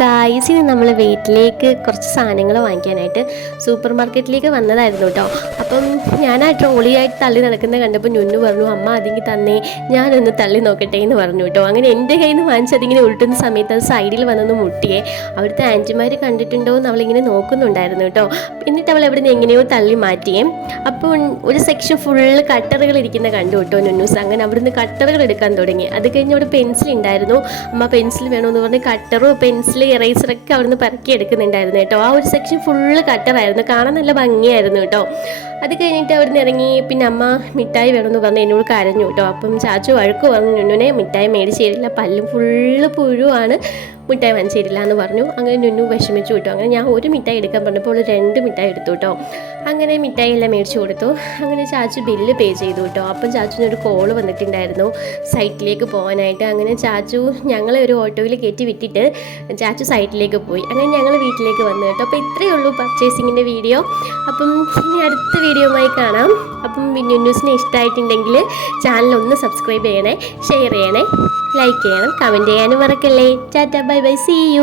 Guys, ഇത് നമ്മൾ വീട്ടിലേക്ക് കുറച്ച് സാധനങ്ങൾ വാങ്ങിക്കാനായിട്ട് സൂപ്പർ മാർക്കറ്റിലേക്ക് വന്നതായിരുന്നു കേട്ടോ. അപ്പം ഞാൻ ആ ട്രോളിയായിട്ട് തള്ളി നടക്കുന്ന കണ്ടപ്പോൾ ഞുന്നു പറഞ്ഞു, അമ്മ അതിങ്ങി തന്നേ, ഞാനൊന്ന് തള്ളി നോക്കട്ടെ എന്ന് പറഞ്ഞു കേട്ടോ. അങ്ങനെ എൻ്റെ കയ്യിൽ നിന്ന് വാങ്ങിച്ചതിങ്ങനെ ഉരുട്ടുന്ന സമയത്ത് അത് സൈഡിൽ വന്നൊന്ന് മുട്ടിയേ. അവിടുത്തെ ആൻറ്റിമാർ കണ്ടിട്ടുണ്ടോ എന്ന് അവളിങ്ങനെ നോക്കുന്നുണ്ടായിരുന്നു കേട്ടോ. എന്നിട്ട് അവൾ എവിടെ നിന്ന് എങ്ങനെയോ തള്ളി മാറ്റിയേ. അപ്പോൾ ഒരു സെക്ഷൻ ഫുള്ള് കട്ടറുകൾ ഇരിക്കുന്ന കണ്ടു കേട്ടോ നുന്നൂസ്. അങ്ങനെ അവിടുന്ന് കട്ടറുകൾ എടുക്കാൻ തുടങ്ങി. അത് കഴിഞ്ഞ് അവിടെ പെൻസിൽ ഉണ്ടായിരുന്നു. അമ്മ പെൻസിൽ വേണമെന്ന് പറഞ്ഞ് കട്ടറും പെൻസിൽ ഇറേസറൊക്കെ അവിടുന്ന് പറക്കി എടുക്കുന്നുണ്ടായിരുന്നു കേട്ടോ. ആ ഒരു സെക്ഷൻ ഫുള്ള് കട്ടറായിരുന്നു, കാണാൻ നല്ല ഭംഗിയായിരുന്നു കേട്ടോ. അത് കഴിഞ്ഞിട്ട് അവിടുന്ന് ഇറങ്ങി. പിന്നെ അമ്മ മിഠായി വേണമെന്ന് പറഞ്ഞ് എന്നോട് കരഞ്ഞു കേട്ടോ. അപ്പം ചാച്ചു വഴക്ക് പറഞ്ഞു, നുന്നുനെ മിഠായി മേടിച്ച് തരില്ല, പല്ലും ഫുള്ള് പുഴുവാണ്, മിഠായി വാങ്ങിച്ച് തരില്ല എന്ന് പറഞ്ഞു. അങ്ങനെ നുന്നു വിഷമിച്ചു കേട്ടോ. അങ്ങനെ ഞാൻ ഒരു മിഠായി എടുക്കാൻ പറഞ്ഞപ്പോൾ 2 മിഠായി എടുത്തു കേട്ടോ. അങ്ങനെ മിഠായി എല്ലാം മേടിച്ചു കൊടുത്തു. അങ്ങനെ ചാച്ചു ബില്ല് പേ ചെയ്തു കേട്ടോ. അപ്പം ചാച്ചുവിനൊരു കോള് വന്നിട്ടുണ്ടായിരുന്നു സൈറ്റിലേക്ക് പോകാനായിട്ട്. അങ്ങനെ ചാച്ചു ഞങ്ങളെ ഒരു ഓട്ടോയിൽ കയറ്റി വിട്ടിട്ട് ചാച്ചു സൈറ്റിലേക്ക് പോയി. അങ്ങനെ ഞങ്ങൾ വീട്ടിലേക്ക് വന്നു കേട്ടോ. അപ്പോൾ ഇത്രയേ ഉള്ളൂ പർച്ചേസിങ്ങിൻ്റെ വീഡിയോ. അപ്പം ഇനി അടുത്ത വീഡിയോയുമായി കാണാം. അപ്പം ന്യൂസിനെ ഇഷ്ടമായിട്ടുണ്ടെങ്കിൽ ചാനലൊന്ന് സബ്സ്ക്രൈബ് ചെയ്യണേ, ഷെയർ ചെയ്യണേ, ലൈക്ക് ചെയ്യണം, കമൻറ്റ് ചെയ്യാനും മറക്കല്ലേ. Tata, bye bye, see U.